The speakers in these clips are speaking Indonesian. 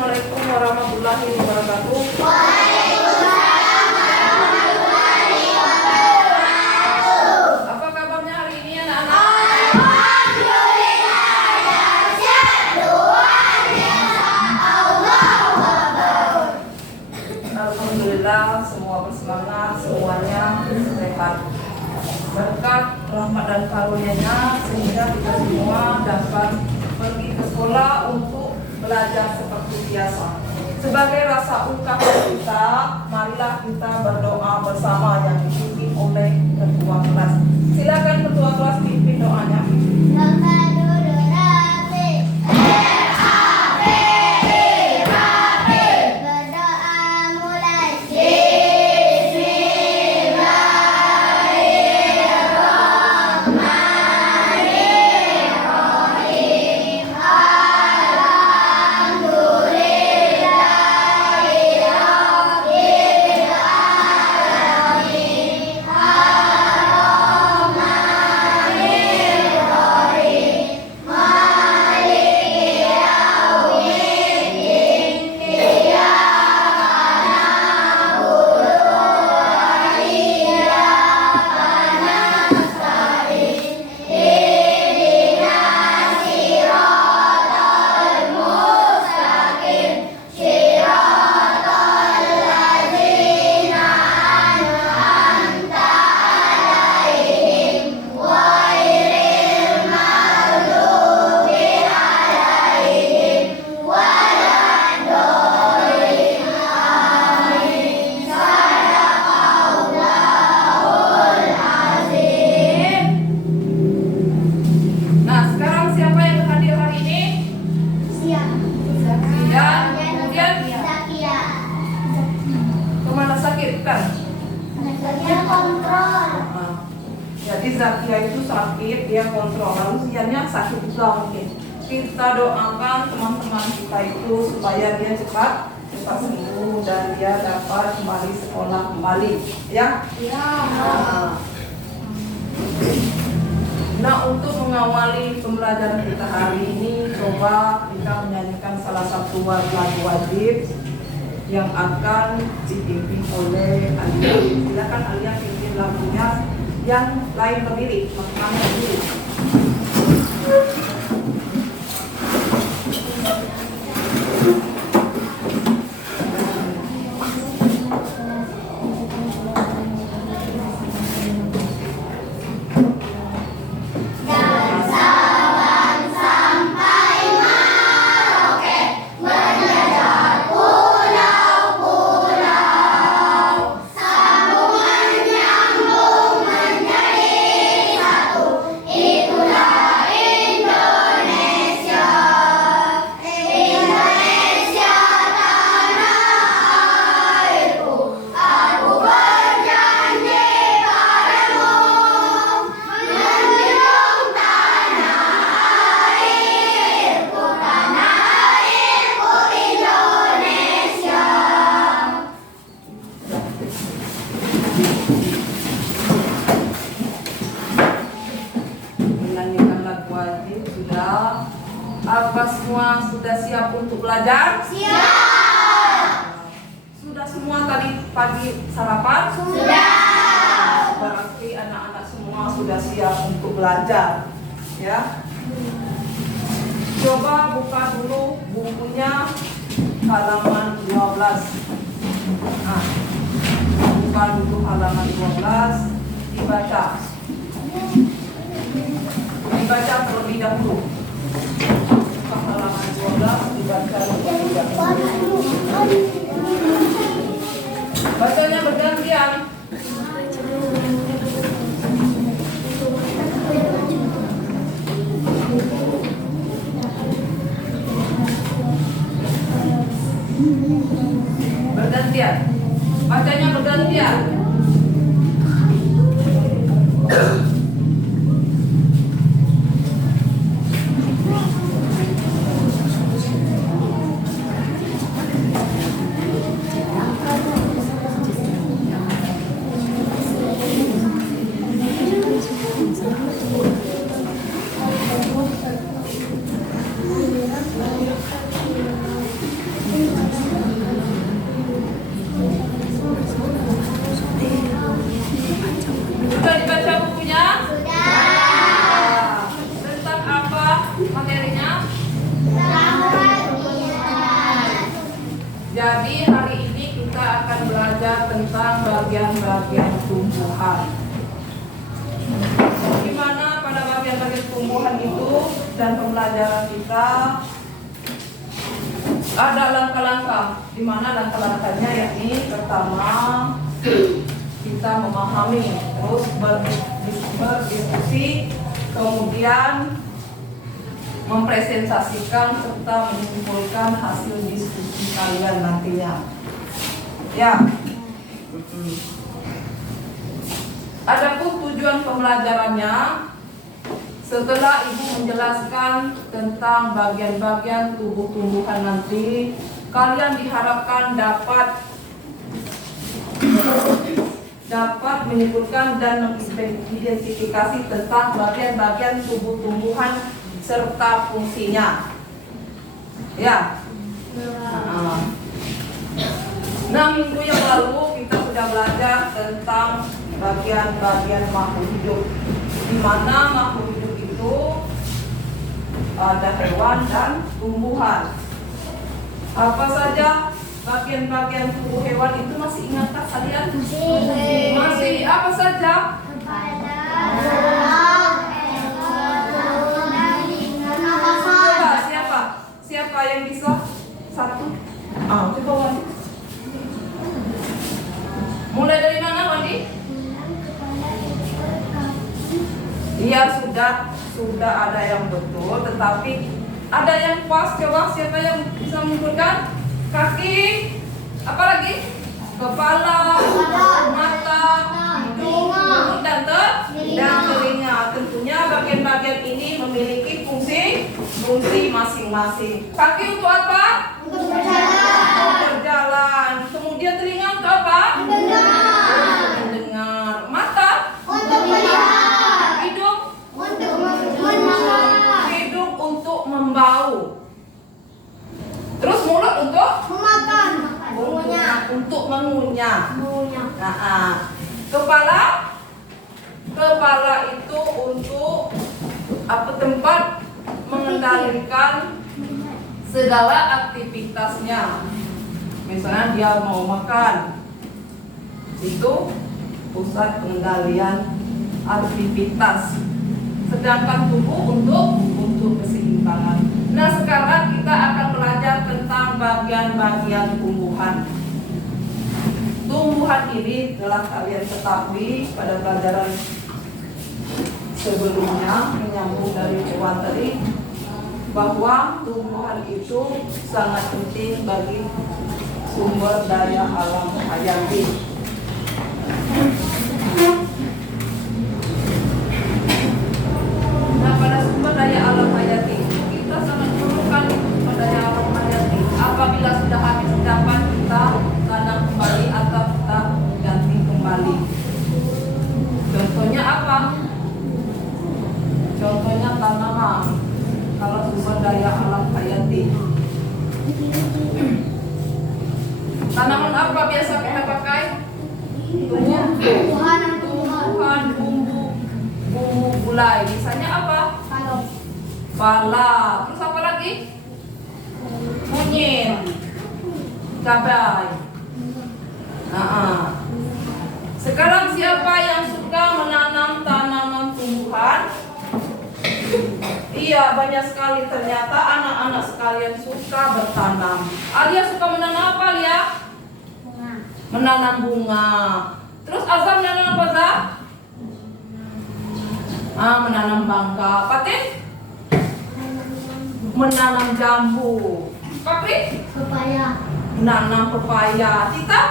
Assalamualaikum warahmatullahi wabarakatuh. Waalaikumsalam warahmatullahi wabarakatuh. Apa kabarnya hari ini anak-anak? Alhamdulillah, dahsyat luar biasa. Allahu Akbar. Alhamdulillah, semua bersemangat, semuanya sehat. Berkat rahmat dan karunia-Nya sehingga kita semua dapat pergi ke sekolah untuk belajar seperti biasa. Sebagai rasa ungkapan kita, marilah kita berdoa bersama yang dipimpin oleh ketua kelas. Silakan ketua kelas pimpin doanya. Berdoa mulai. Nah, sekarang siapa yang hadir hari ini? Dan kemudian kemana sakit kan? Jadi Zakia itu sakit, dia kontrol. Lalu Siannya sakit juga mungkin. Kita doakan teman-teman kita itu supaya dia cepat sembuh dan dia dapat kembali sekolah kembali, ya? Nah, untuk mengawali pembelajaran kita hari ini, coba kita menyanyikan salah satu lagu wajib yang akan dipimpin oleh Alia. Silakan Alia pimpin lagunya yang lain berdiri, makanya berdiri. Menyanyikan lagu wajib sudah. Apa semua sudah siap untuk belajar? Sudah semua tadi pagi sarapan? Berarti anak-anak semua sudah siap untuk belajar, ya. Coba buka dulu bukunya halaman 12. Nah, buka dulu halaman 12, dibaca terlebih dahulu. Buka halaman 12, dibaca terlebih dahulu. Bacanya bergantian. Bergantian. Bacanya bergantian. Sudah dibaca bukunya? Sudah. Tentang apa materinya? Jadi hari ini kita akan belajar tentang bagian-bagian tumbuhan. Gimana pada bagian-bagian tumbuhan itu dan pembelajaran kita ada langkah-langkah. Di mana langkah-langkahnya yakni pertama kita memahami, terus berdiskusi, kemudian mempresentasikan serta mengumpulkan hasil diskusi kalian nantinya. Ya. Adapun tujuan pembelajarannya, setelah Ibu menjelaskan tentang bagian-bagian tubuh tumbuhan nanti, kalian diharapkan dapat menyebutkan dan mengidentifikasi tentang bagian-bagian tubuh tumbuhan serta fungsinya. Ya. Nah, minggu yang lalu kita sudah belajar tentang bagian-bagian makhluk hidup, di mana makhluk hidup itu ada hewan dan tumbuhan. Apa saja bagian-bagian tubuh hewan itu, masih ingatkah kalian? Masih apa saja? Siapa yang bisa? Satu. Coba Wandi. Mulai dari mana Wandi? Iya, sudah ada yang betul, tetapi ada yang pas. Coba siapa yang bisa mengumpulkan? Kaki, apa lagi? Kepala, mata, hidung, mulut, dan telinga. Tentunya bagian-bagian ini memiliki fungsi masing-masing. Kaki untuk apa? Untuk berjalan. Kemudian telinga untuk apa? Mendengar. Mata? Untuk melihat. Hidung? Untuk mendengar. Hidung untuk membau. Terus mulut untuk Memakan. untuk mengunyah. Nah, kepala itu untuk tempat mengendalikan segala aktivitasnya. Misalnya dia mau makan, itu pusat pengendalian aktivitas. Sedangkan tubuh untuk keseimbangan. Nah, sekarang kita akan belajar tentang bagian-bagian tumbuhan. Tumbuhan ini telah kalian ketahui pada pelajaran sebelumnya, menyambung dari hewan tadi, bahwa tumbuhan itu sangat penting bagi sumber daya alam hayati. Nah, pada sumber daya alam hayati kita sangat perlukan sumber daya alam hayati. Apabila sudah habis dapat kita tanam kembali atau kita ganti kembali. Contohnya apa? Contohnya tanaman. Kalau sumber daya alam hayati, tanaman apa biasa kita pakai? Tumbuhan, bumbu gulai. Misalnya apa? Pala. Terus apa lagi? Kunyit, cabai. Sekarang siapa yang suka menanam tanaman tumbuhan? Iya, banyak sekali ternyata anak-anak sekalian suka bertanam. Alia suka menanam apa, Alia? Menanam bunga. Terus Azam menanam apa, Azam? Menanam bangka. Patin? Menanam jambu. Papri? Menanam pepaya. Tita?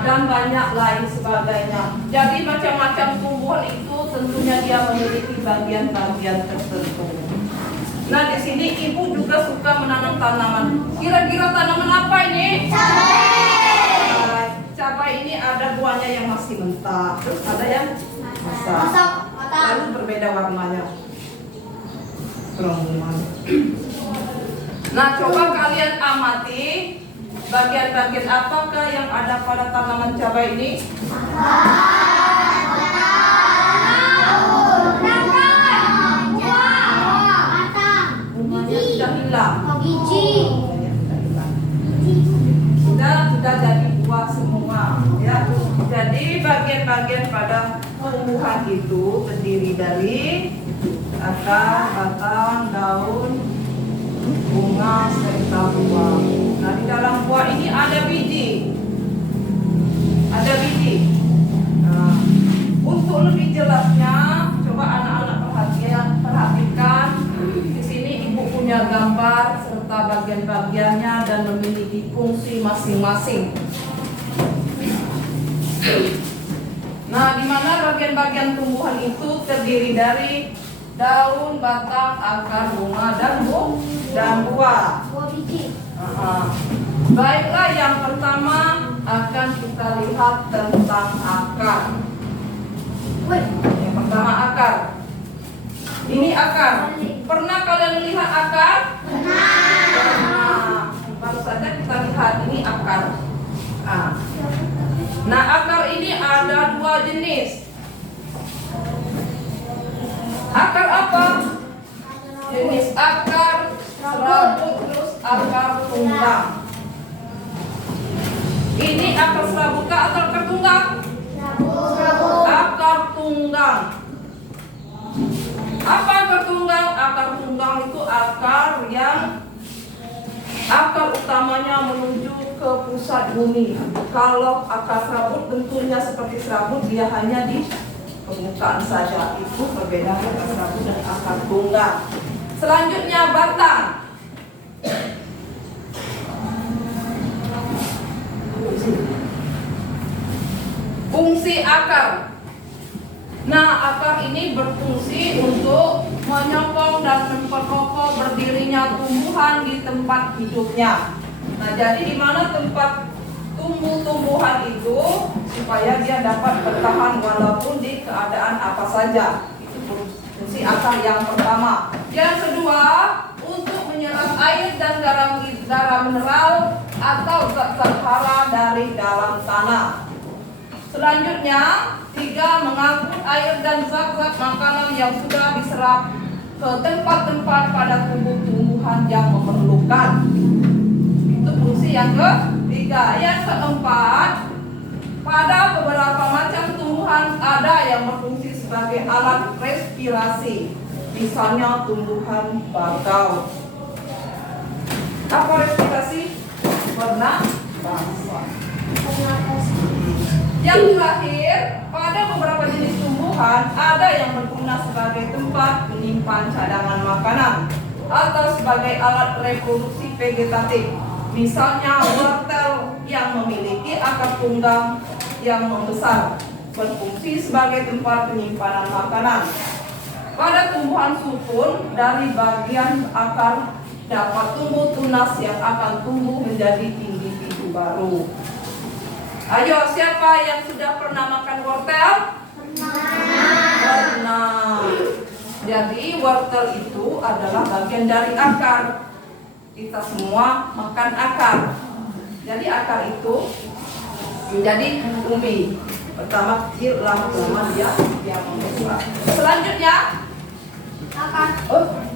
Dan banyak lain sebagainya. Jadi macam-macam tumbuhan itu tentunya dia memiliki bagian-bagian tertentu. Nah, di sini ibu juga suka menanam tanaman. Kira-kira tanaman apa ini? Cabai ini ada buahnya yang masih mentah, terus ada yang masak. Lalu berbeda warnanya. Nah, coba kalian amati bagian-bagian apakah yang ada pada tanaman cabai ini? Bunganya sudah hilang. Sudah jadi buah semua, ya. Jadi bagian-bagian pada tumbuhan itu terdiri dari akar, batang, daun, bunga, serta buah. Nah, di dalam buah ini ada biji. Nah, untuk lebih jelasnya, coba anak-anak perhatikan. Di sini ibu punya gambar serta bagian-bagiannya dan memiliki fungsi masing-masing. Nah, di mana bagian-bagian tumbuhan itu terdiri dari daun, batang, akar, bunga, dan buah. Baiklah, yang pertama akan kita lihat tentang akar. Yang pertama akar. Ini akar. Pernah kalian melihat akar? Pernah. Baru saja kita lihat ini akar. Nah, akar ini ada dua jenis. Akar apa? Jenis akar serabut, terus akar tunggang. Ini akar serabut atau akar tunggang? Akar tunggang. Apa akar tunggang? Akar tunggang itu akar utamanya menuju ke pusat bumi. Kalau akar serabut bentuknya seperti serabut, dia hanya di permukaan saja. Itu perbedaan akar serabut dan akar tunggang. Selanjutnya batang. Fungsi akar. Nah, akar ini berfungsi untuk menyokong dan memperkokoh berdirinya tumbuhan di tempat hidupnya. Nah, jadi di mana tempat tumbuh-tumbuhan itu supaya dia dapat bertahan walaupun di keadaan apa saja. Itu fungsi akar yang pertama. Yang kedua, untuk menyerap air dan garam mineral atau zat-zat hara dari dalam tanah. Selanjutnya, 3, mengangkut air dan zat-zat makanan yang sudah diserap ke tempat-tempat pada tumbuh-tumbuhan yang memerlukan. Itu fungsi yang ketiga. Yang keempat, pada beberapa macam tumbuhan ada yang berfungsi sebagai alat respirasi. Misalnya tumbuhan bakau. Apa respirasi? Bernafas. Yang terakhir, pada beberapa jenis tumbuhan ada yang berguna sebagai tempat menyimpan cadangan makanan atau sebagai alat reproduksi vegetatif. Misalnya wortel yang memiliki akar tunggang yang membesar berfungsi sebagai tempat penyimpanan makanan. Pada tumbuhan sukun, dari bagian akar dapat tumbuh tunas yang akan tumbuh menjadi individu baru. Ayo, siapa yang sudah pernah makan wortel? Pernah. Jadi wortel itu adalah bagian dari akar. Kita semua makan akar. Jadi akar itu menjadi umbi. Pertama kecil, lama-lama dia membesar. Selanjutnya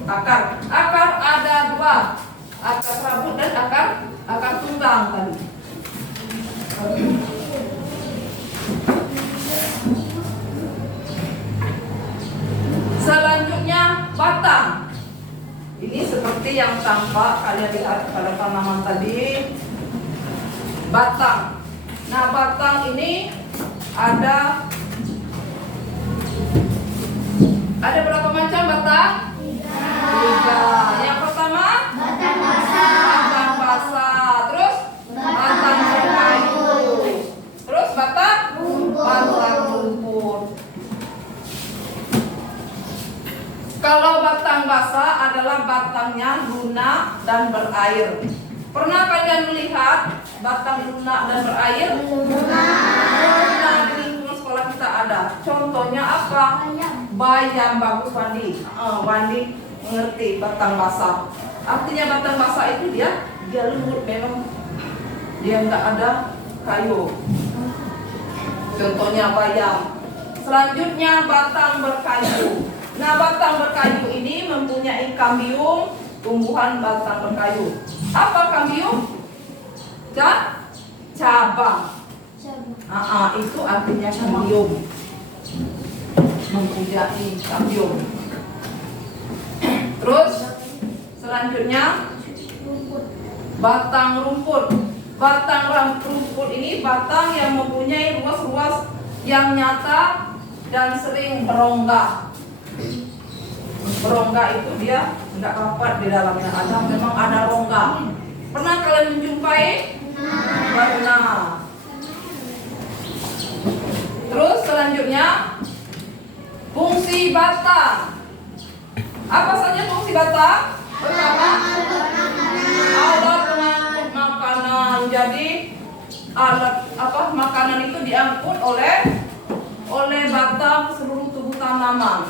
akar. Akar ada dua, akar serabut dan akar tunggang tadi. Selanjutnya batang. Ini seperti yang tampak kalian lihat pada tanaman tadi. Batang. Nah, batang ini ada berapa macam batang? 3. Yang pertama batang basah. Terus batang berkayu. Terus batang rumput. Kalau batang basah adalah batangnya lunak dan berair. Pernah kalian melihat batang lunak dan berair? Pernah, di lingkungan sekolah kita ada. Contohnya apa? Bayam. Bagus, Wandi. Wandi mengerti batang basah. Artinya batang basah itu dia lembut, memang dia nggak ada kayu. Contohnya bayam. Selanjutnya batang berkayu. Nah, batang berkayu ini mempunyai kambium, tumbuhan batang berkayu. Apa kambium? Cabang. Itu artinya kambium. Mempunyai kambium. Terus selanjutnya batang rumput. Batang rumput ini batang yang mempunyai ruas-ruas yang nyata dan sering berongga. Berongga itu dia nggak rapat di dalamnya, memang ada rongga. Pernah kalian menjumpai? Pernah. Terus selanjutnya fungsi batang. Apa saja fungsi batang? Pertama, alat pengangkut makanan. Jadi alat makanan itu diangkut oleh batang seluruh tubuh tanaman.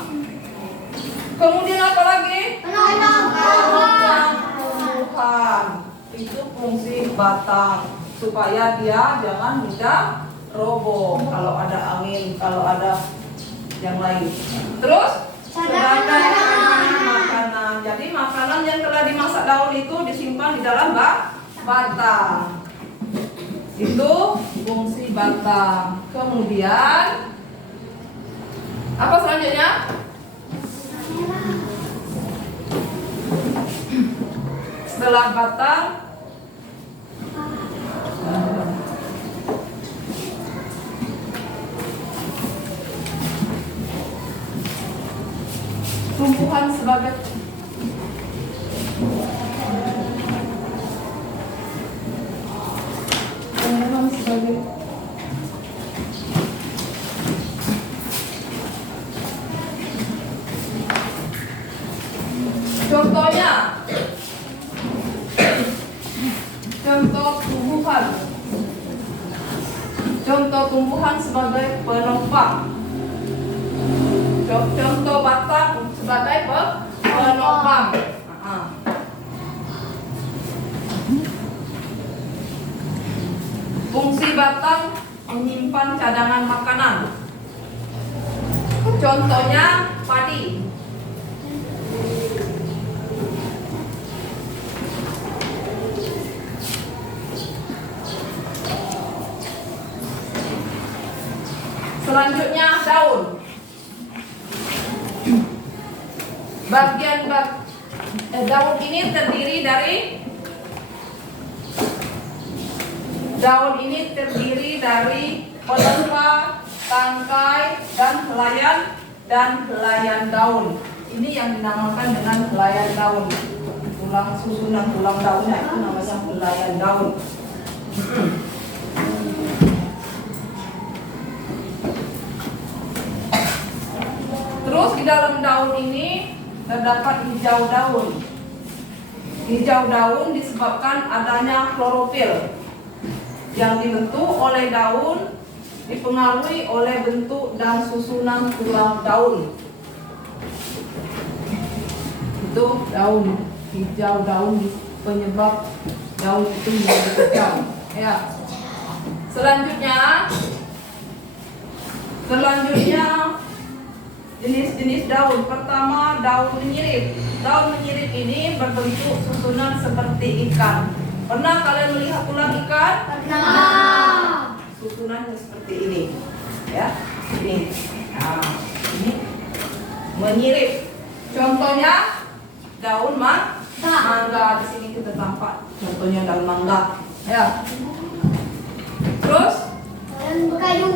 Kemudian apa lagi? Penopang tumbuhan. Itu fungsi batang supaya dia jangan mudah roboh kalau ada angin, kalau ada yang lain. Terus cadangan makanan. Jadi makanan yang telah dimasak daun itu disimpan di dalam batang. Itu fungsi batang. Kemudian apa selanjutnya? Setelah batang, tumbuhan sebagai contohnya, contoh tumbuhan sebagai penopang. Contoh batang sebagai penopang. Fungsi batang menyimpan cadangan makanan. Contohnya padi. Selanjutnya daun. Daun ini terdiri dari pelepah, tangkai, dan helaian daun. Ini yang dinamakan dengan helaian daun. Susunan tulang daunnya itu namanya helaian daun. Terus di dalam daun ini terdapat hijau daun. Hijau daun disebabkan adanya klorofil yang dibentuk oleh daun, dipengaruhi oleh bentuk dan susunan tulang daun. Itu daun hijau, daun penyebab daun itu menjadi hijau. Ya. Selanjutnya jenis-jenis daun. Pertama, daun menyirip. Daun menyirip ini berbentuk susunan seperti ikan. Pernah kalian melihat tulang ikan? Pernah. Susunannya seperti ini, ya. Ini, ini menyirip. Contohnya daun mangga. Di sini kita tampak. Contohnya daun mangga. Ya. Terus Daun kayu.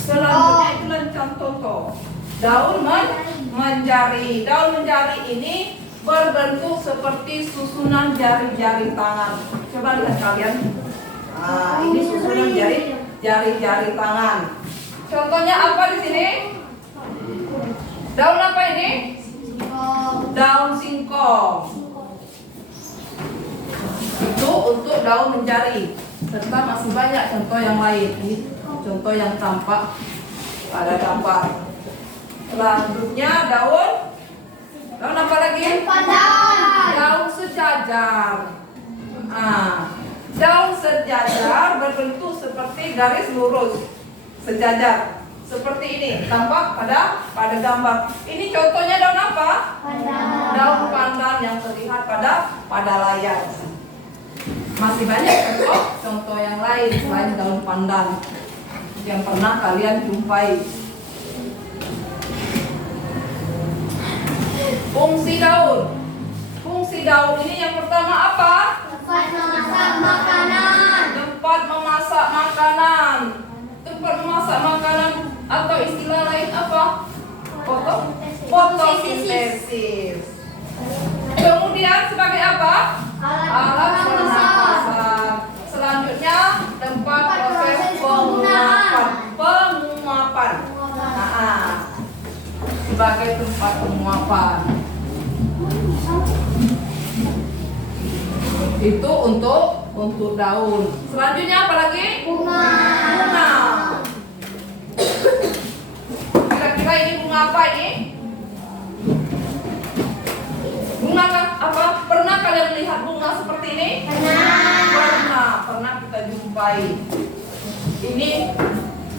selanjutnya itu contoh daun menjari. Daun menjari ini berbentuk seperti susunan jari-jari tangan. Coba lihat kalian. Ini susunan jari-jari tangan. Contohnya apa di sini? Daun apa ini? Daun singkong. Itu untuk daun menjari. Serta masih banyak contoh yang lain. Ini contoh yang tampak pada gambar. Selanjutnya daun Daun apa lagi? Pandan. Daun sejajar. Daun sejajar berbentuk seperti garis lurus. Sejajar. Seperti ini. Tampak pada gambar. Ini contohnya daun apa? Pandan. Daun pandan yang terlihat pada layar. Masih banyak contoh yang lain selain daun pandan yang pernah kalian jumpai. Fungsi daun. Fungsi daun ini yang pertama apa? Tempat memasak makanan. Tempat memasak makanan. Tempat memasak makanan atau istilah lain apa? Fotosintesis. Kemudian sebagai apa? Alat pernapasan. Selanjutnya tempat proses penguapan. Sebagai tempat penguapan. Itu untuk daun. Selanjutnya apa lagi? Bunga. Bunga. Kira-kira ini bunga apa ini? Bunga apa? Pernah kalian melihat bunga seperti ini? Pernah kita jumpai. Ini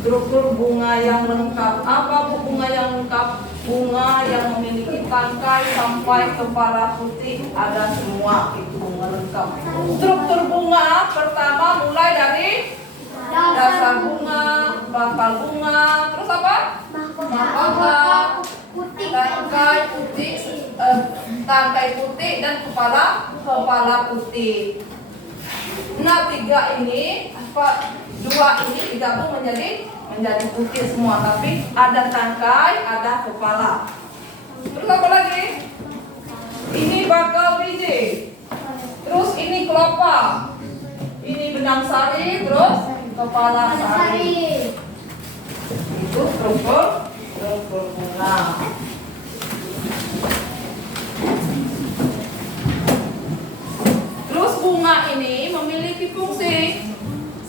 struktur bunga yang lengkap. Apa bunga yang lengkap? Bunga yang memiliki tangkai sampai kepala putih, ada semua. Itu bunga lengkap. Struktur bunga pertama mulai dari dasar bunga, bakal bunga, terus apa? Mahkota, tangkai putih dan kepala putih. Nah, dua ini digabung menjadi putih semua, tapi ada tangkai, ada kepala. Terus apa lagi? Ini bakal biji. Terus ini kelapa. Ini benang sari, terus kepala sari. Itu struktur bunga. Terus bunga ini memiliki fungsi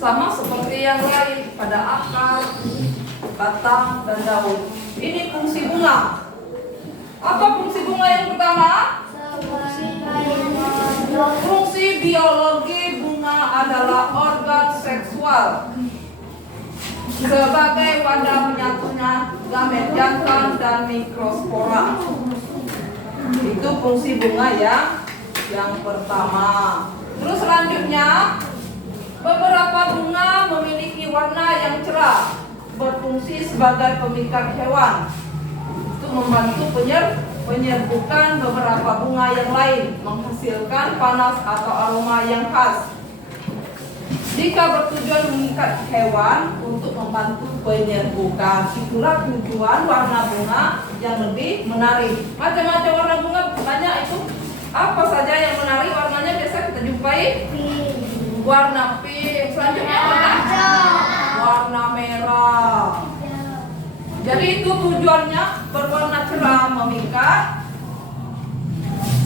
sama seperti yang lain pada akar, batang, dan daun. Ini fungsi bunga. Apa fungsi bunga yang pertama? Fungsi biologi bunga adalah organ seksual sebagai wadah menyatunya gamet jantan dan mikrospora. Itu fungsi bunga yang pertama. Terus selanjutnya, beberapa bunga memiliki warna yang cerah, berfungsi sebagai pemikat hewan untuk membantu penyerbukan beberapa bunga yang lain, menghasilkan panas atau aroma yang khas. Jika bertujuan mengikat hewan untuk membantu penyerbukan, itulah tujuan warna bunga yang lebih menarik. Macam-macam warna bunga banyak itu. Apa saja yang menarik warnanya biasa kita jumpai? Warna pink, selanjutnya warna merah. Jadi itu tujuannya berwarna cerah memikat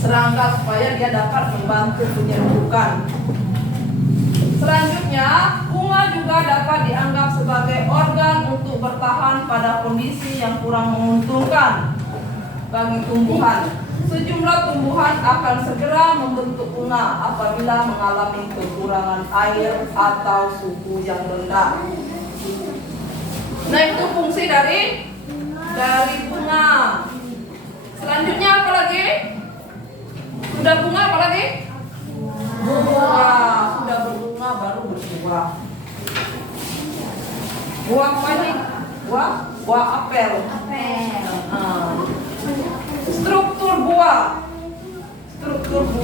serangga supaya dia dapat membantu penyerbukan. Selanjutnya, bunga juga dapat dianggap sebagai organ untuk bertahan pada kondisi yang kurang menguntungkan bagi tumbuhan. Sejumlah tumbuhan akan segera membentuk bunga apabila mengalami kekurangan air atau suhu yang rendah. Nah, itu fungsi dari bunga. Selanjutnya apa lagi? Sudah bunga apa lagi? Buah. Sudah berbunga baru berbuah. Buah apa ini? Buah apel. Struktur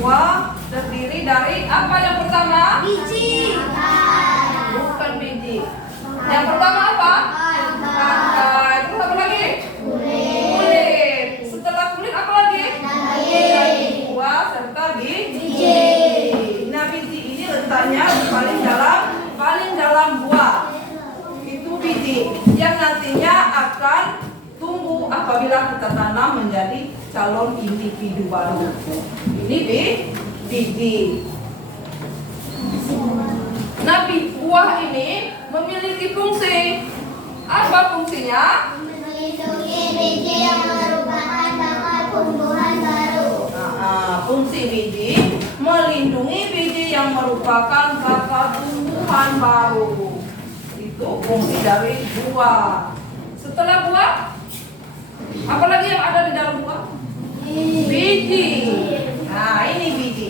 buah terdiri dari apa yang pertama? Biji. Bukan biji. Yang pertama apa? Tangkai. Terus apa lagi? Kulit. Setelah kulit apa lagi? Buah serta biji. Nah, biji ini letaknya paling dalam buah. Itu biji yang nantinya akan tumbuh apabila kita tanam menjadi calon individu baru. Ini biji. Nah, buah ini memiliki fungsi. Apa fungsinya? Melindungi biji yang merupakan bakal tumbuhan baru. Fungsi biji melindungi biji yang merupakan bakal tumbuhan baru. Itu fungsi dari buah. Setelah buah, apa lagi yang ada di dalam buah? Biji. Nah, ini biji.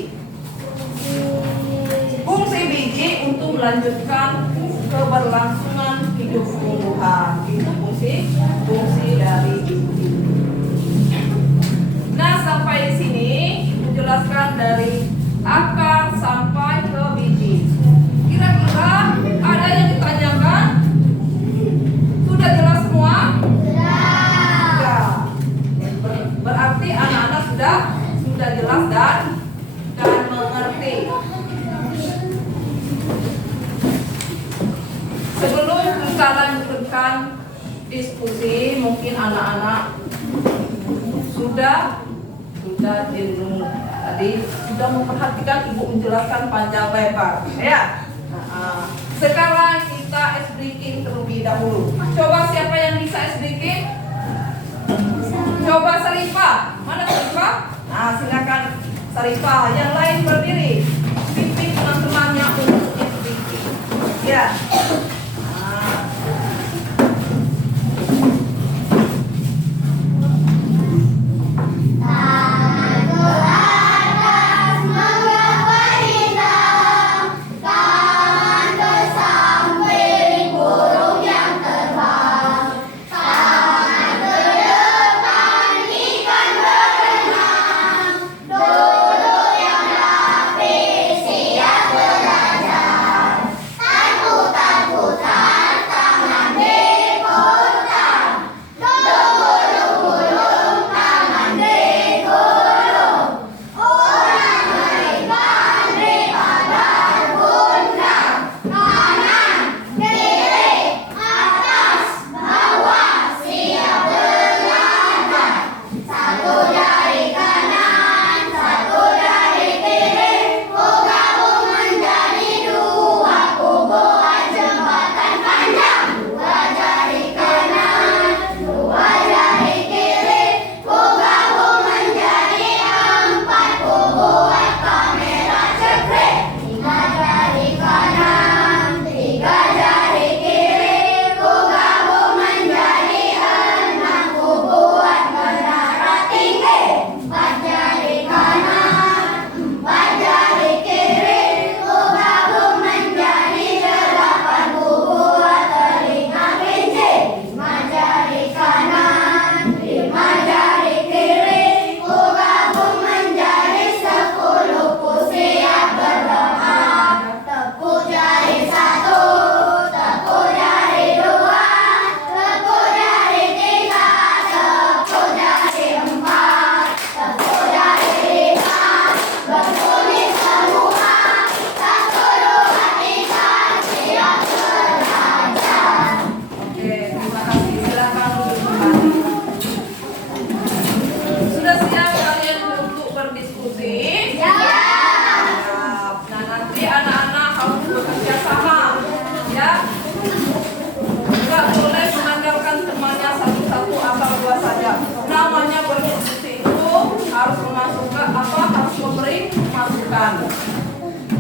Fungsi biji untuk melanjutkan keberlangsungan hidup tumbuhan. Itu fungsi dari biji. Nah, sampai di sini menjelaskan dari akar sampai ke biji. Kira-kira ada yang ditanyakan? Sudah jelas semua? Ya. Berarti anak-anak sudah jelas dan mengerti. Sebelum kita lanjutkan diskusi, mungkin anak-anak sudah jenuh. Tadi sudah memperhatikan ibu menjelaskan panjang lebar, ya. Sekarang kita ice breaking terlebih dahulu. Coba siapa yang bisa ice breaking? Coba Sarifah. Mana Sarifah? Nah, silakan Sarifah. Yang lain berdiri. Pimpin teman-temannya untuk ice breaking. Ya.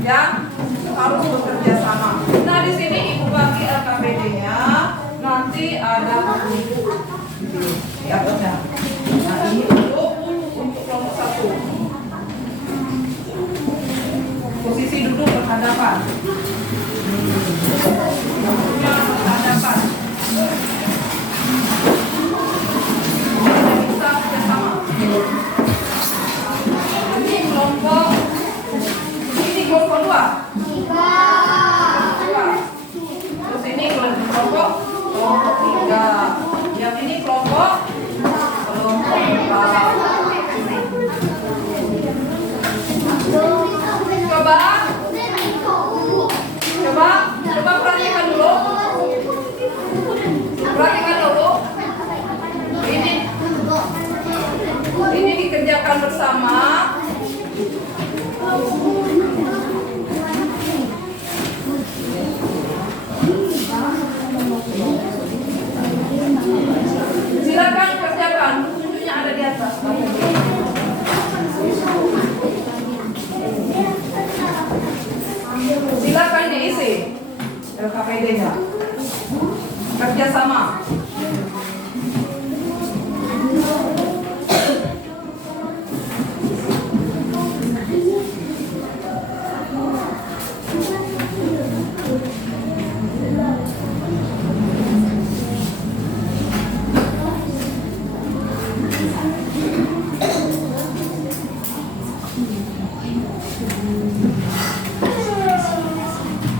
Yang harus bekerja sama. Nah, di sini Ibu bagi LKPD-nya. Nanti ada buku di atasnya. Nah, ini untuk kelompok 1. Posisi duduk berhadapan. Berhadapan. Kita kerja sama. Ini kelompok 2. Terus ini kelompok 3. Yang ini kelompok 4. Coba perhatikan dulu. Ini dikerjakan bersama. Silakan kerjakan, tunjuknya ada di atas. ABCD-nya. Kerjasama.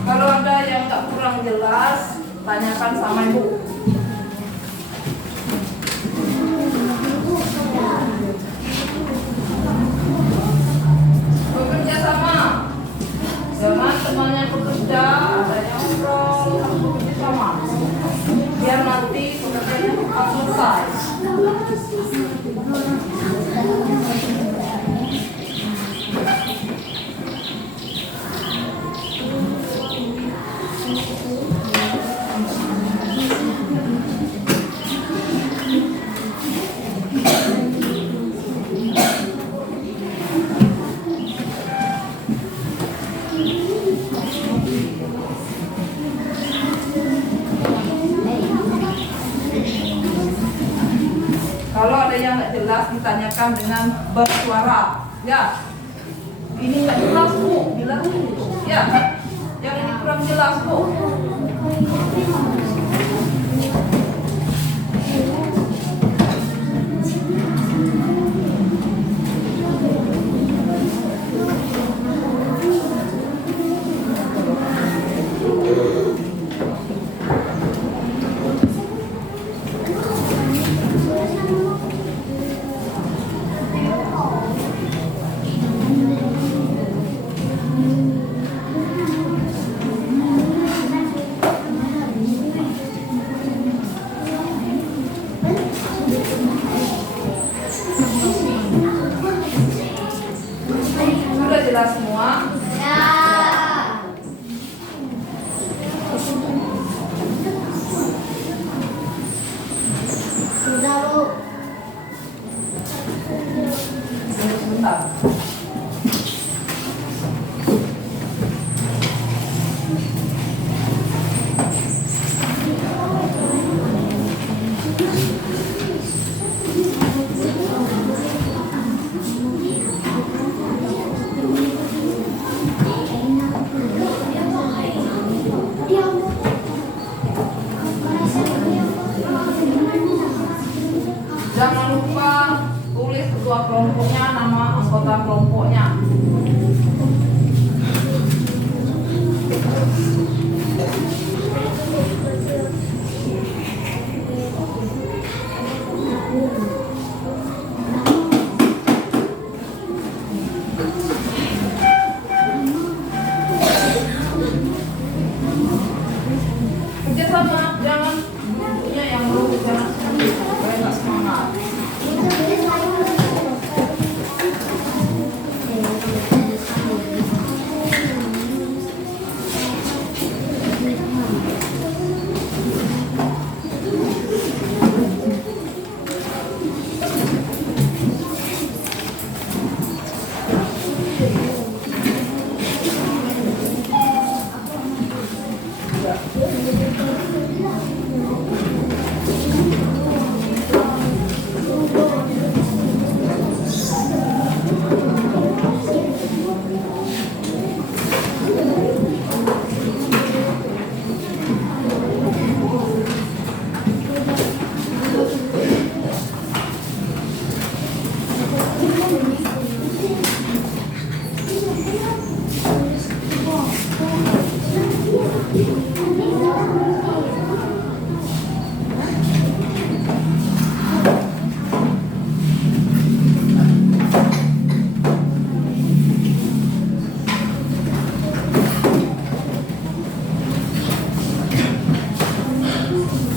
Kalau ada yang nggak kurang jelas, tanyakan sama ibu. Bekerja sama, jangan temannya bekerja, adanya ngobrol, harus bekerja sama. Biar nanti pekerjaannya cepat selesai. Kalau ada yang nggak jelas ditanyakan dengan bersuara, ya. Ini nggak jelas bu, bilang gitu. Ya, yang ini kurang jelas bu. Sudah jelas semua? Ya. Sudah bu. Tunggu sebentar. Jangan lupa tulis ketua kelompoknya, nama anggota kelompoknya. Kerjasama, jangan punya yang belum jangan supaya nggak semangat.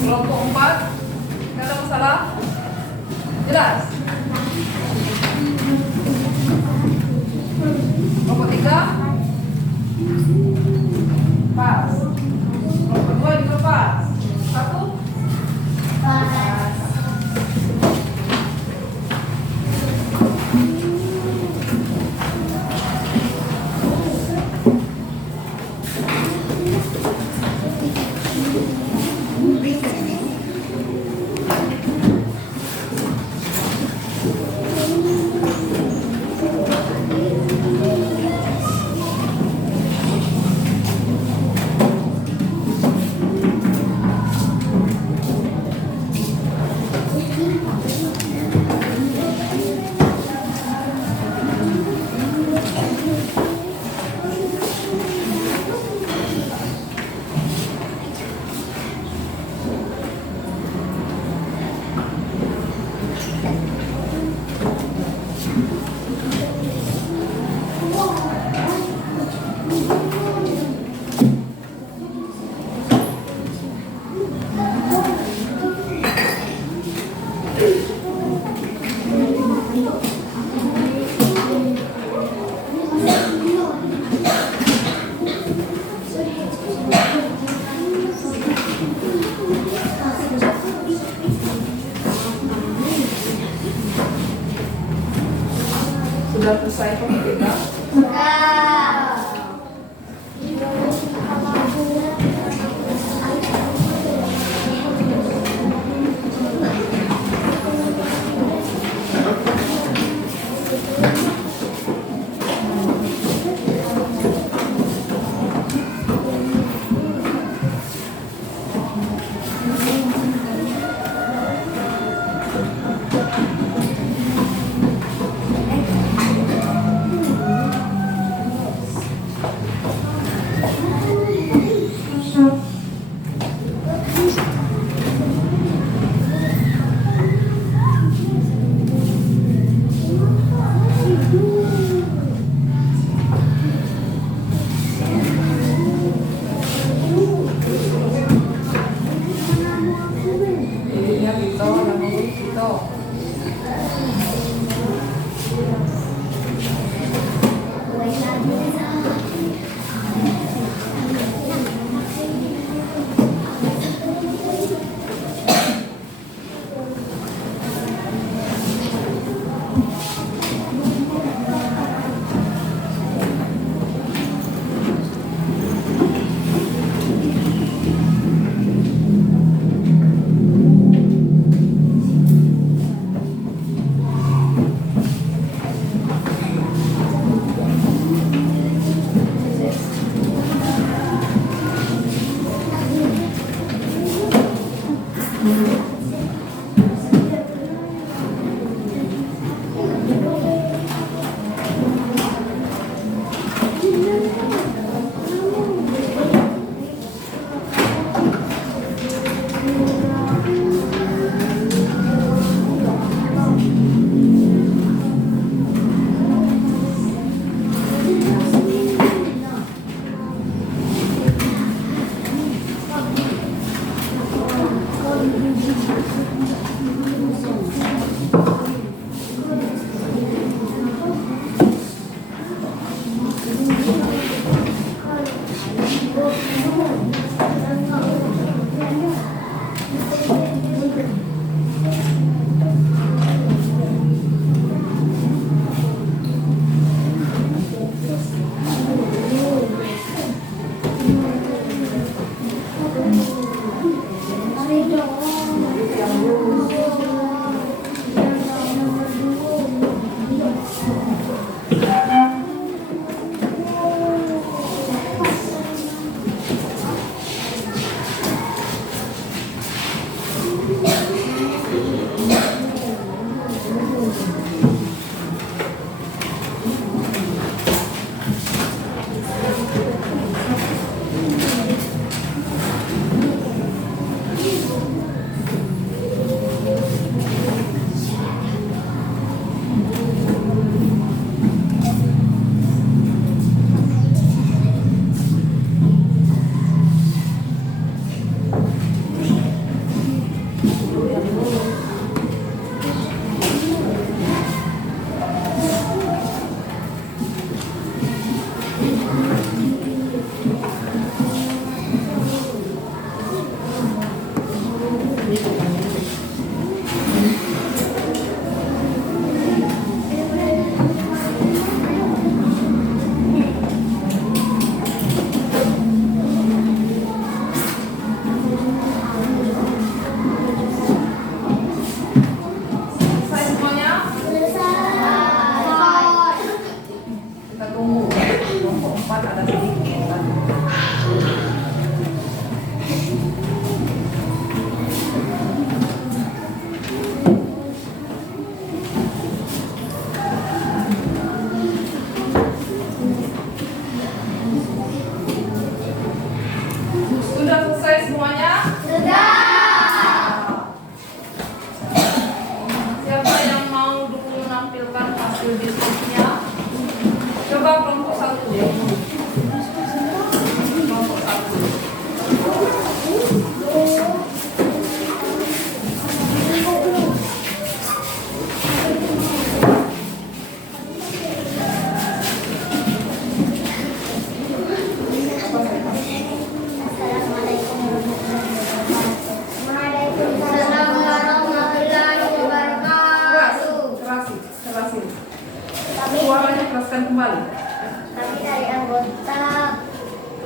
Kelompok 4, nggak ada masalah? Jelas? Kelompok 3? Pas. Kelompok 2 juga pas. 1? Pas.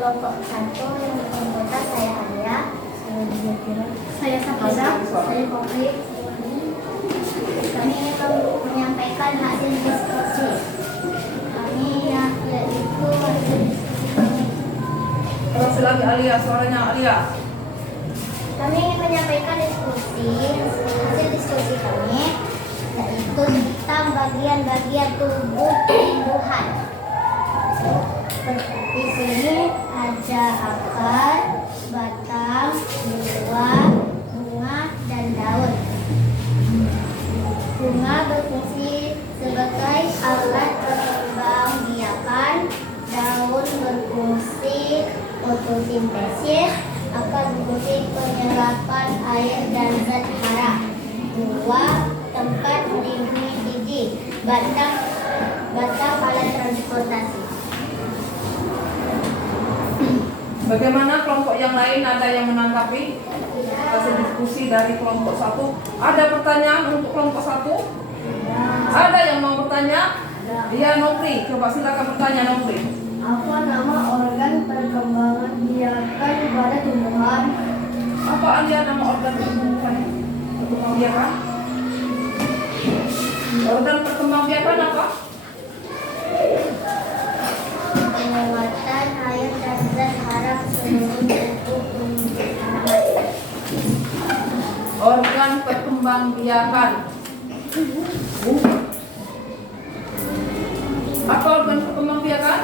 kelompok 1 yang anggota saya Alia, saya Safira, saya Kopri. Kami akan menyampaikan hasil diskusi kami yaitu hasil diskusi kami. Terus lagi Alia, suaranya Alia. Kami ingin menyampaikan hasil diskusi kami yaitu tentang bagian-bagian tubuh tumbuhan. Di sini ada akar, batang, buah, bunga, dan daun. Bunga berfungsi sebagai alat perkembangbiakan, daun berfungsi fotosintesis, akar berfungsi penyerapan air dan zat hara, buah tempat melindungi gigi, batang alat transportasi. Bagaimana kelompok yang lain, ada yang menanggapi hasil diskusi dari kelompok 1? Ada pertanyaan untuk kelompok 1? Ada yang mau bertanya? Iya, Nopri, coba silakan bertanya, Nopri. Apa nama organ perkembangan biakan pada tumbuhan? Apa Alia nama organ perkembangan? Iya kan? Organ perkembangbiakan apa? Penguatan air dan zat hara seluruh tubuh tanaman. Organ perkembangbiakan. Apa organ perkembangbiakan?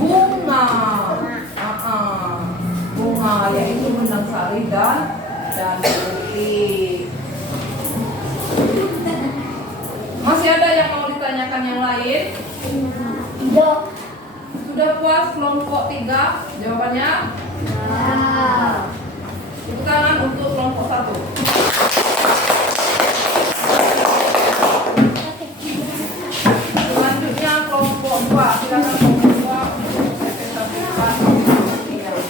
Bunga. Bunga yaitu benang sari dan putih. Masih ada yang mau ditanyakan yang lain? Tidak. Sudah puas kelompok 3 jawabannya? Tepuk tangan untuk kelompok 1. Selanjutnya kelompok 2. Silakan kelompok 2 untuk presentasikan kelompoknya.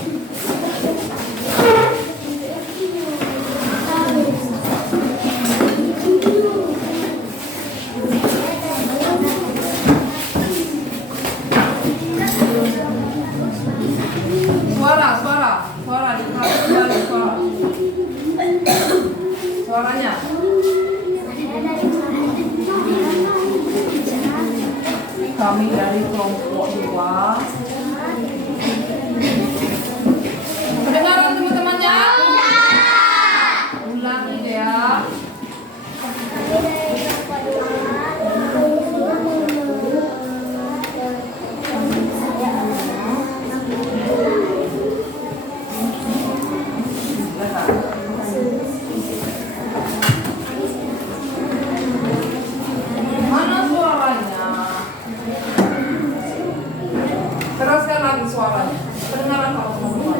Suara dikeras kembali suara. Suaranya. Kami dari kelompok 2. Kedengaran teman-temannya? Ulangi ya. Mana suaranya? Keraskan lagi suaranya. Kedengaran kalau teman-teman.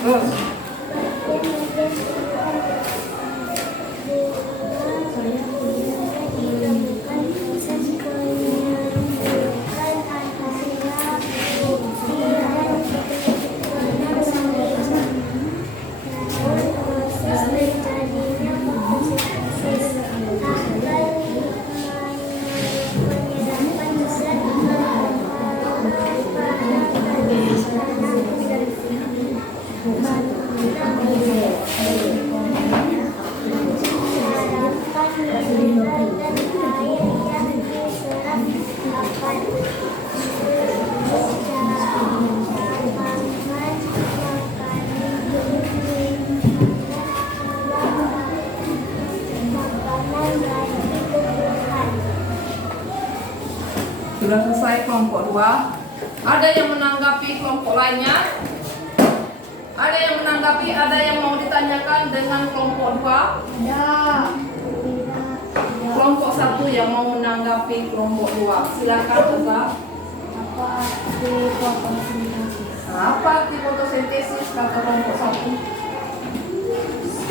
Terus. Sudah selesai kelompok 2. Ada yang menanggapi kelompok lainnya? Ada yang menanggapi, ada yang mau ditanyakan dengan kelompok 2? Ada. Kelompok 1 yang mau menanggapi kelompok 2. Silakan Eza. Apa arti fotosintesis? Apa arti fotosintesis kata kelompok 1?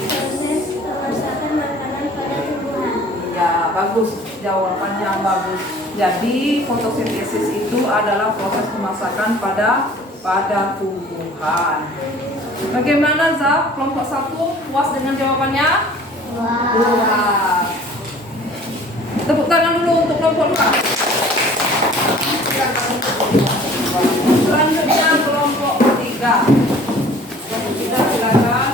Proses pemasakan makanan pada tumbuhan. Ya, bagus. Jawabannya bagus. Jadi fotosintesis itu adalah proses pemasakan pada tumbuhan. Bagaimana Zaf? Kelompok 1 puas dengan jawabannya? Puas. Tepuk tangan dulu untuk kelompok 2. Selanjutnya kelompok 3. Kelompok 3 silakan.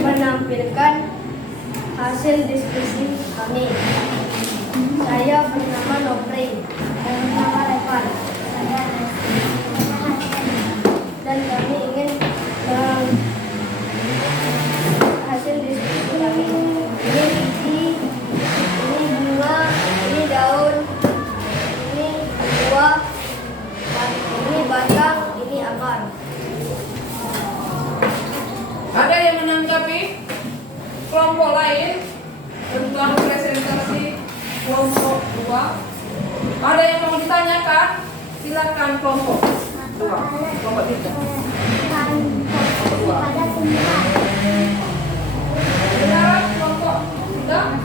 Menampilkan hasil diskusi kami. Saya bernama Nopri. Saya bernama Revan. Saya dan kami ingin hasil diskusi kami. Ini biji, ini bunga, ini daun, ini buah, ini batang, ini akar. Ada yang menanggapi kelompok lain tentang presentasi kelompok 2? Ada yang mau ditanyakan? Silakan kelompok 2. Kelompok 3. Pada tumbuhan. Benar kelompok 3?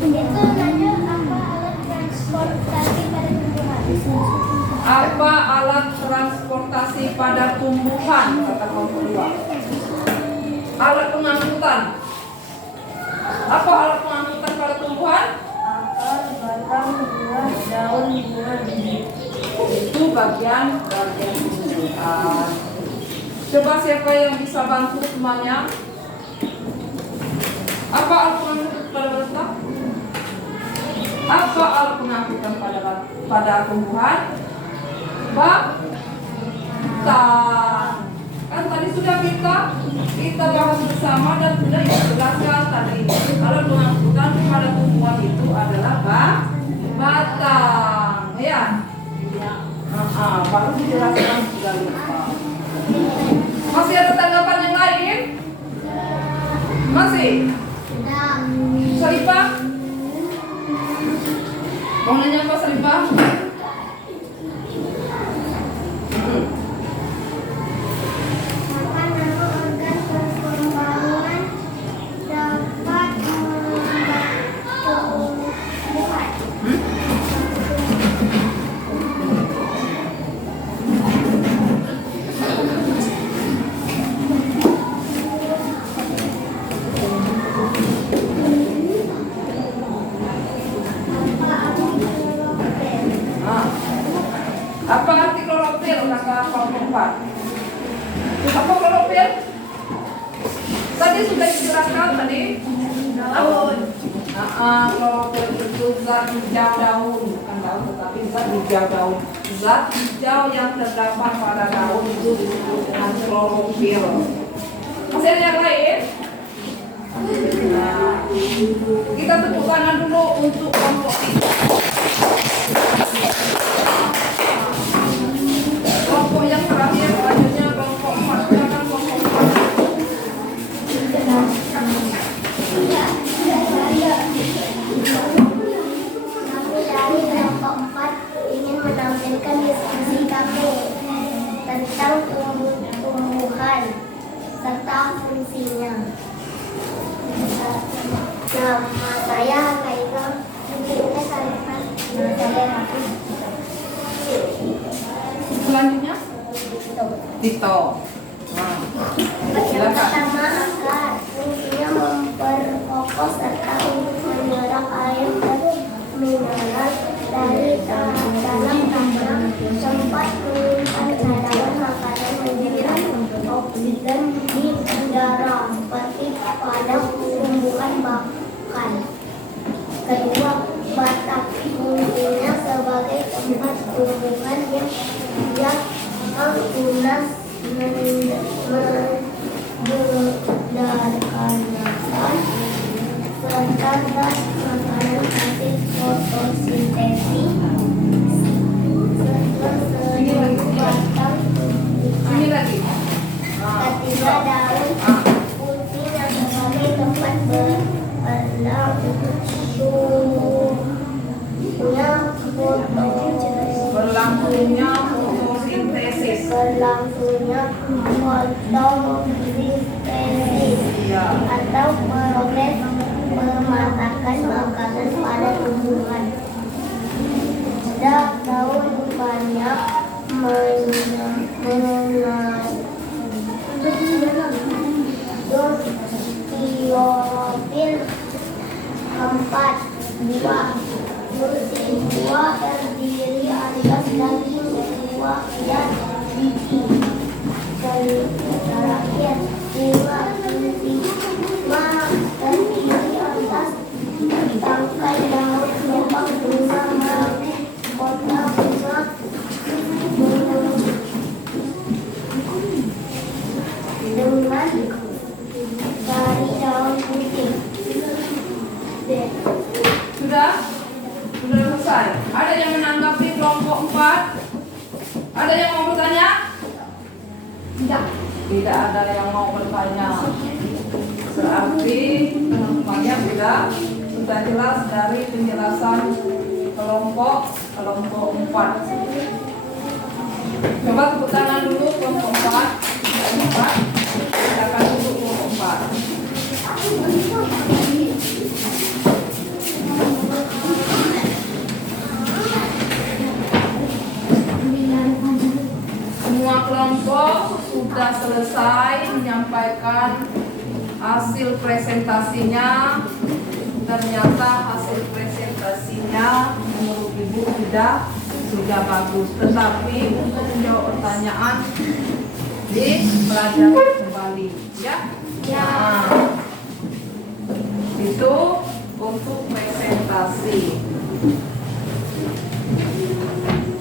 Itu nanya apa alat transportasi pada tumbuhan. Apa alat transportasi pada tumbuhan? Kata kelompok 2. Alat pengangkutan. Apa alat pengangkutan pada tumbuhan? Akar, batang, buah, daun, bunga, biji. Itu bagian tumbuhan. Coba siapa yang bisa bantu semuanya? Apa alat pengangkutan pada batang? Apa alat pengangkutan pada tumbuhan? Batang. Kan tadi sudah kita bahas bersama dan sudah dijelaskan tadi. Alat pengangkutan pada tumbuhan itu adalah batang, ya. Baru dijelaskan sudah lupa. Masih ada tanggapan yang lain? Masih? Saripah? Mau nanya apa Saripah? Apa arti klorofil kata kelompok 4? Apa klorofil? Tadi sudah dijelaskan tadi. Daun. Klorofil itu zat hijau daun, bukan daun tetapi zat hijau daun. Zat hijau yang terdapat pada daun itu disebut dengan klorofil. Masih ada yang lain? Nah, kita tepuk tangan dulu untuk kelompok 3. Kelompok yang terakhir selanjutnya kelompok 4. Silakan kelompok Kami dari kelompok 4 ingin menampilkan diskusi kami tentang tumbuhan serta fungsinya. Nama saya Kaila. Nama saya Hafiz. selanjutnya Tito. Yang pertama akar, fungsinya memperkokoh serta untuk menyerap air dan mineral dari dalam tanah, sempat menyimpan cadangan makanan menjadi oksigen di udara seperti pada tumbuhan bahkan. Kedua, batang fungsinya sebagai tempat tumbuhan yang tunas mengedarkan nafas serta gas makanan hasil fotosintesis. Batang Ini lagi. ketiga, daun fungsinya sebagai tempat berkembang berlangsungnya fotosintesis. Berlangsungnya fotosintesis Iya. atau proses mematahkan makanan pada tumbuhan. Daun banyak mengandung klorofil. 4. Buah. Buah terdiri atas daging, buah dan biji. Terakhir, 5. Terdiri atas tangkai, daun, lubang, bunga, mahkota, bunga, dengan dari daun putih. Sudah? Sudah selesai. Ada yang menanggapi kelompok 4? Ada yang mau bertanya? Tidak. Tidak ada yang mau bertanya. Berarti teman-temannya sudah jelas dari penjelasan kelompok 4. Coba tepuk tangan dulu kelompok 4. Silakan duduk kelompok 4. Semua kelompok sudah selesai menyampaikan hasil presentasinya. Ternyata hasil presentasinya menurut Ibu sudah bagus. Tetapi untuk menjawab pertanyaan dipelajari kembali, ya. Nah, itu untuk presentasi.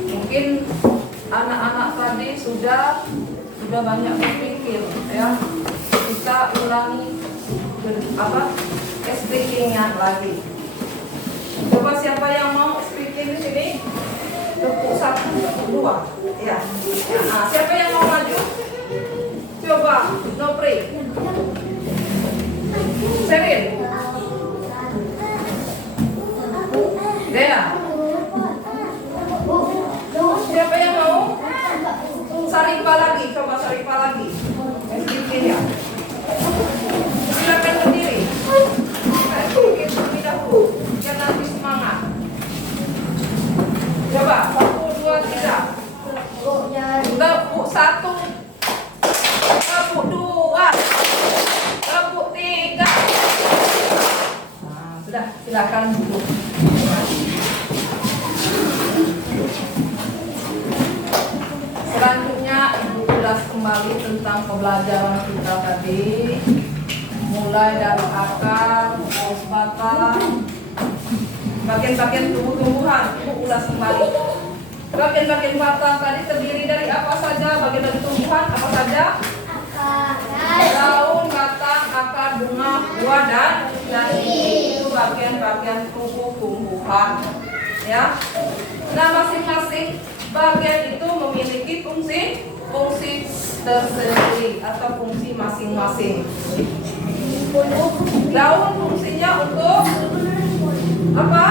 Mungkin anak-anak tadi sudah banyak berpikir, ya. Kita ulangi speakingnya lagi. Coba siapa yang mau speaking di sini? Tepuk 1, tepuk 2. Ya. Nah, siapa yang mau maju? Coba, Nopri. Serin. Dea. Siapa yang mau? Saripa lagi, coba Saripa lagi. Speaking ya. Silakan berdiri. Speaking terlebih dahulu. Biar nanti semangat. Coba 1, 2, 3. Tepuk 1. Tepuk 2. Tepuk 3. Nah, sudah, silakan duduk. Selanjutnya Ibu ulas kembali tentang pembelajaran kita tadi. Mulai dari akar, terus batang, bagian-bagian tumbuh-tumbuhan. Ibu ulas kembali. Bagian-bagian batang tadi terdiri dari apa saja? Bagian-bagian tumbuhan apa saja? Daun, batang, akar, bunga, buah, dan itu bagian-bagian tumbuh-tumbuhan. Ya. Nah, masing-masing bagian itu memiliki fungsi tersendiri atau fungsi masing-masing. Daun fungsinya untuk apa?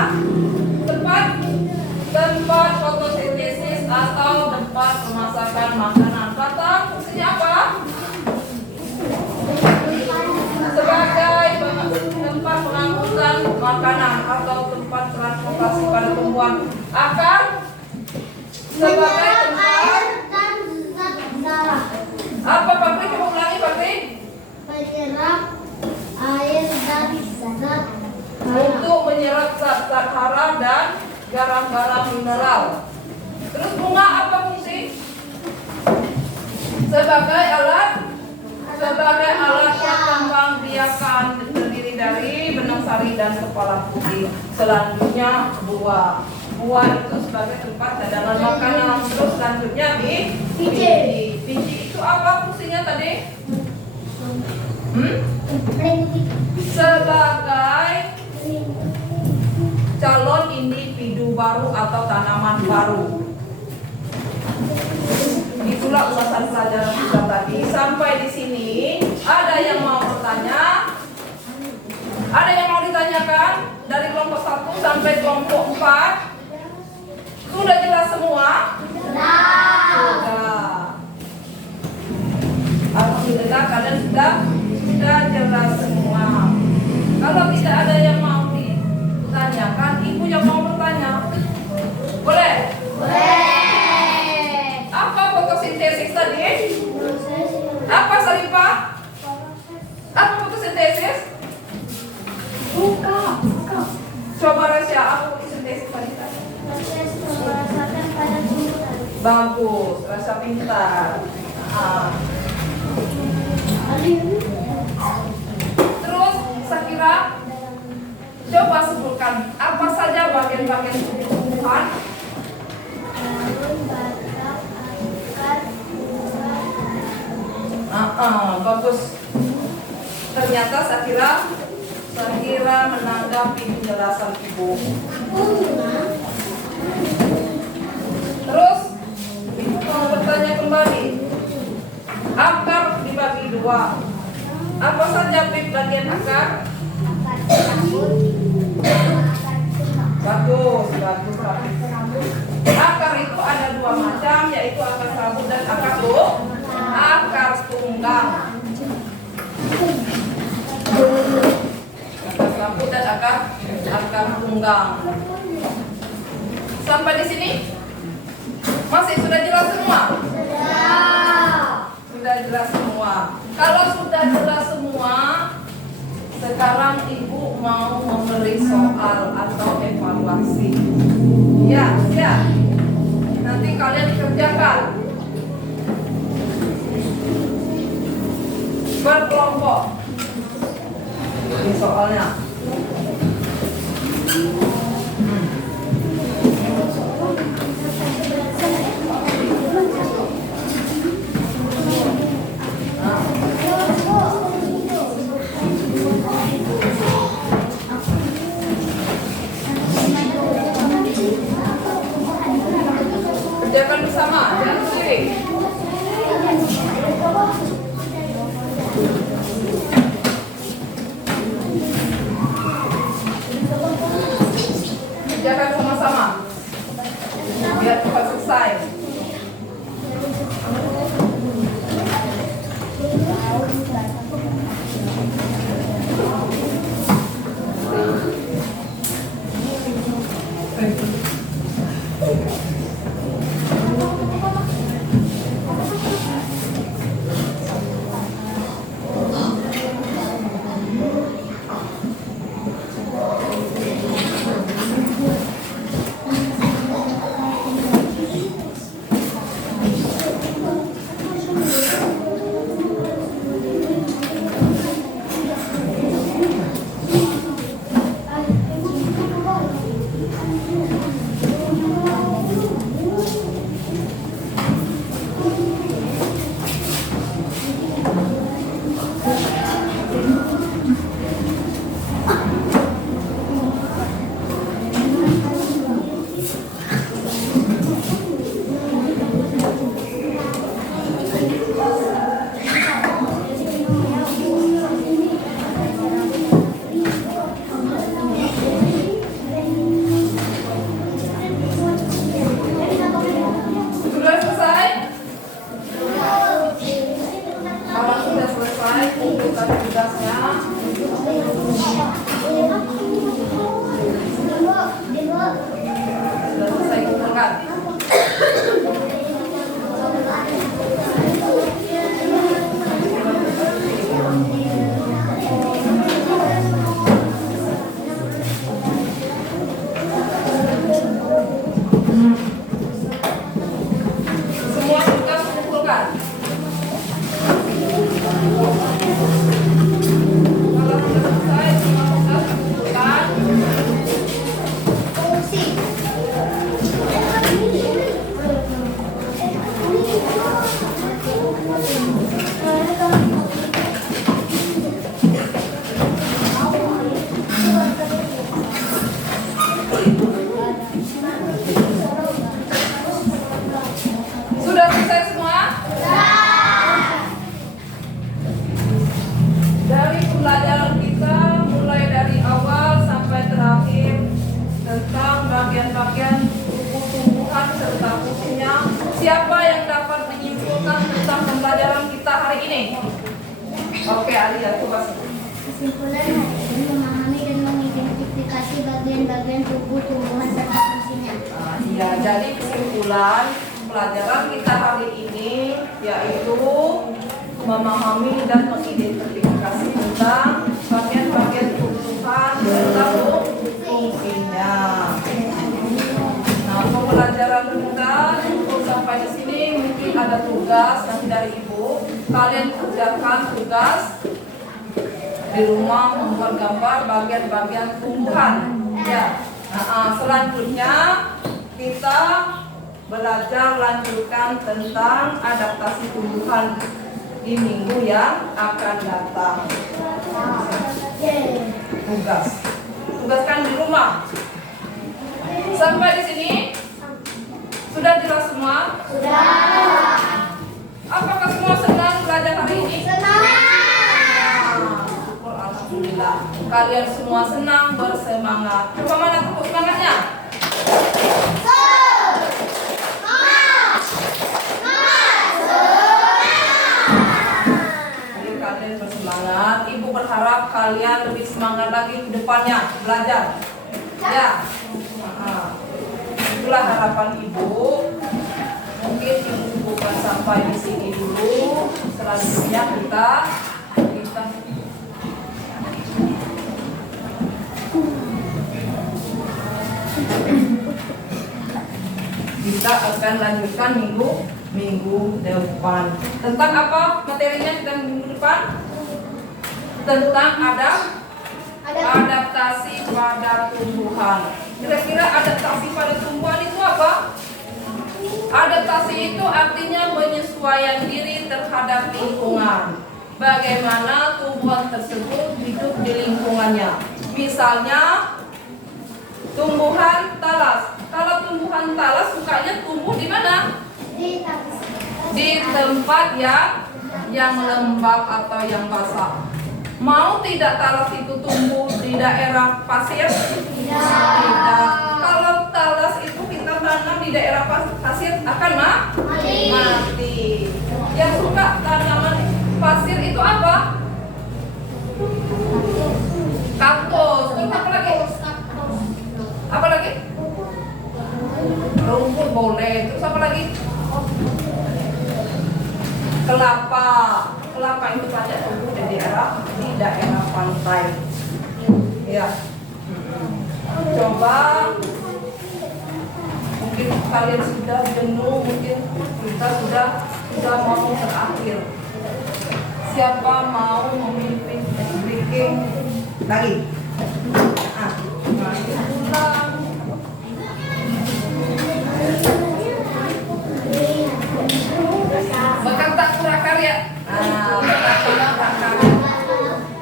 Tempat fotosintesis atau tempat pemasakan makanan. Batang fungsinya apa? Sebagai tempat pengangkutan makanan atau tempat transportasi pada tumbuhan. Akar sebagai tempat apa, Pakri? Coba ulangi, Pakri. Menyerap air dan zat Untuk menyerap zat-zat hara dan garam-garam mineral. Terus bunga apa fungsi? Sebagai alat perkembang biakan, terdiri dari benang sari dan kepala putih. Selanjutnya buah. Buah itu sebagai tempat cadangan makanan. Terus selanjutnya biji. Biji itu apa fungsinya tadi? Sebagai calon individu baru atau tanaman baru. Itulah ulasan pelajaran kita tadi. Sampai di sini, ada yang mau bertanya? Ada yang mau ditanyakan? Dari kelompok 1 sampai kelompok 4? Sudah jelas semua? sudah jelas semua. Kalau tidak ada yang mau ditanyakan, ibu yang mau bertanya, boleh? Boleh. Apa fotosintesis tadi? Apa Sarifah? Apa fotosintesis? Buka. Coba Rasya, apa fotosintesis tadi? Proses pemerasakan pada tumbuhan. Bagus, rasa pintar. Terus Sakira, coba sebutkan apa saja bagian-bagian tumbuhan. Daun, batang, akar, bunga. Bagus. Ternyata Sakira menanggapi penjelasan ibu. Terus ibu mau bertanya kembali. Akar dibagi dua. Apa saja bagian akar? Akar rambut, akar tulang. Bagus. Akar itu ada dua macam, yaitu akar rambut dan akar tunggang. Akar rambut dan akar tunggang. Sampai di sini masih sudah jelas semua? Sudah jelas semua. Kalau sudah jelas semua, sekarang ibu mau memberi soal atau evaluasi. Ya. Nanti kalian dikerjakan berkelompok. Ini soalnya. Kerjakan bersama, jangan sendiri. Kerjakan sama-sama biar cepat selesai. Siapa yang dapat menyimpulkan tentang pembelajaran kita hari ini? Oke, Alia, coba. Kesimpulan hari ini memahami dan mengidentifikasi bagian-bagian tubuh tumbuhan serta fungsinya. Nah, iya, jadi kesimpulan pelajaran kita hari ini yaitu memahami dan mengidentifikasi tentang bagian-bagian tumbuhan serta fungsinya. Nah, pembelajaran kita untuk sampai di sini mungkin ada tugas nanti dari Ibu. Kalian kerjakan tugas di rumah membuat gambar bagian-bagian tumbuhan. Ya. Nah, selanjutnya kita belajar lanjutkan tentang adaptasi tumbuhan di minggu yang akan datang. Tugaskan di rumah. Sampai di sini sudah jelas semua? Sudah. Apakah semua senang belajar hari ini? Senang. Syukur, alhamdulillah. Kalian semua senang, bersemangat. Coba mana tepuk semangatnya? Jadi kalian bersemangat. Ibu berharap kalian lebih semangat lagi ke depannya belajar. Ya. Itulah harapan Ibu. Mungkin Ibu bukan sampai di sini dulu. Selanjutnya kita akan lanjutkan minggu depan. Tentang apa materinya kita minggu depan? Tentang adaptasi pada tumbuhan. Kira-kira adaptasi pada tumbuhan itu apa? Adaptasi itu artinya penyesuaian diri terhadap lingkungan. Bagaimana tumbuhan tersebut hidup di lingkungannya. Misalnya tumbuhan talas. Kalau tumbuhan talas sukanya tumbuh di mana? Di tempat yang lembab atau yang basah. Mau tidak talas itu tumbuh di daerah pasir? Tidak. Kalau talas itu kita tanam di daerah pasir akan mati. Yang suka tanaman pasir itu apa? Kaktus. Terus apa lagi? Apa lagi? Rumput boleh. Terus apa lagi? Kelapa. Kelapa itu banyak tumbuh di daerah pantai. Ya. Coba mungkin kalian sudah jenuh, mungkin kita sudah mau terakhir. Siapa mau memimpin speaking lagi? Pulang. Berkata prakarya.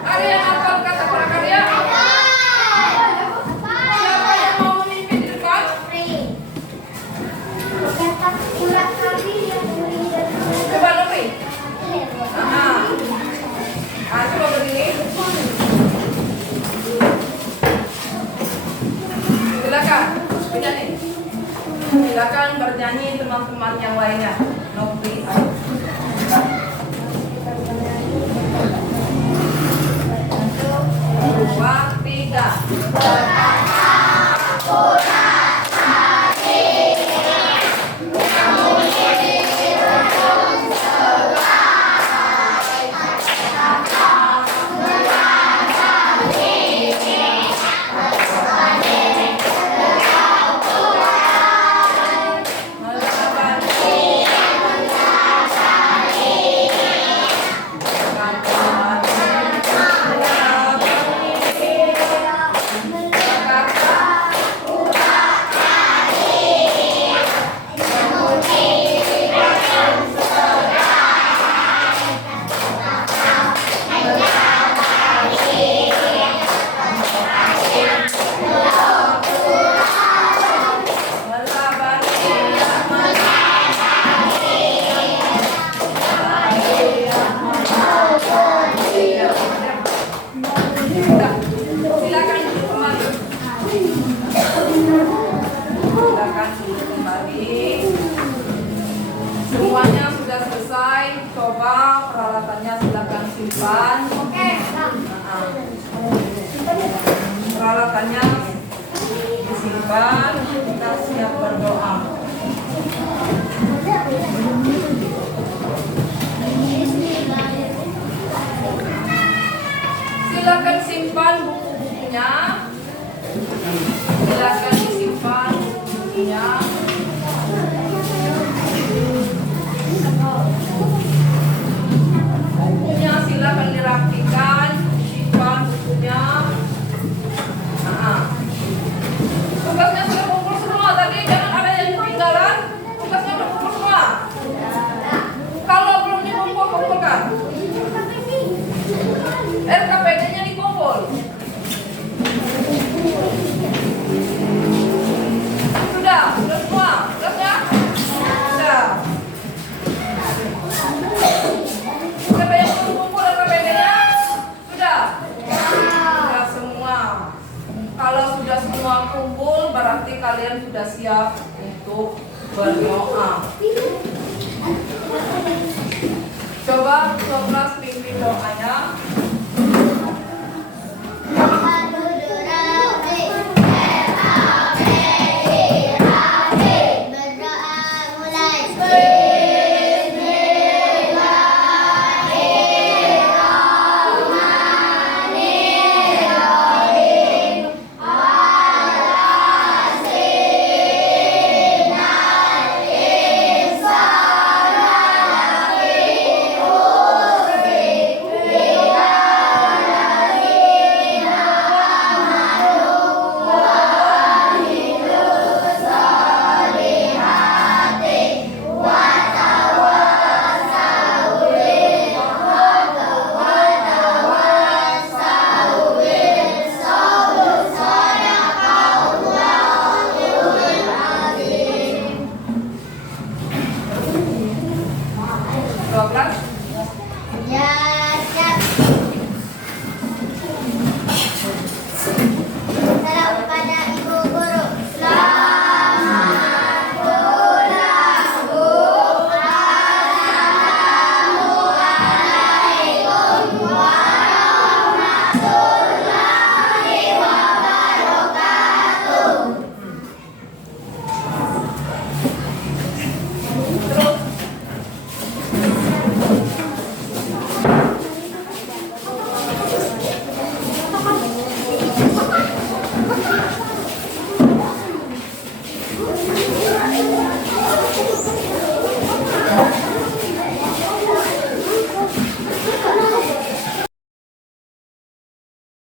Ada yang hafal kata prakarya? Siapa yang mau memimpin di depan? Coba lebih. Coba berdiri. Silakan bernyanyi. Silakan bernyanyi teman-teman yang lainnya. Nopri. 1, 2, 3. disimpan. Oke. Peralatannya disimpan, kita siap berdoa. Silakan simpan buku-bukunya. Silakan disimpan buku-bukunya. Bukunya silakan dirapikan, simpan bukunya. Tugasnya sudah kumpul semua tadi, jangan ada yang ketinggalan. Tugasnya sudah kumpul semua. Kalau belum dikumpul, kumpulkan. RKPD-nya dikumpul. Sudah semua. Tugasnya? Sudah. Siapa yang belum kumpul RKPD-nya? Sudah? Sudah semua. Kalau sudah semua kumpul, berarti kalian sudah siap untuk berdoa. Coba Sobras pimpin doanya.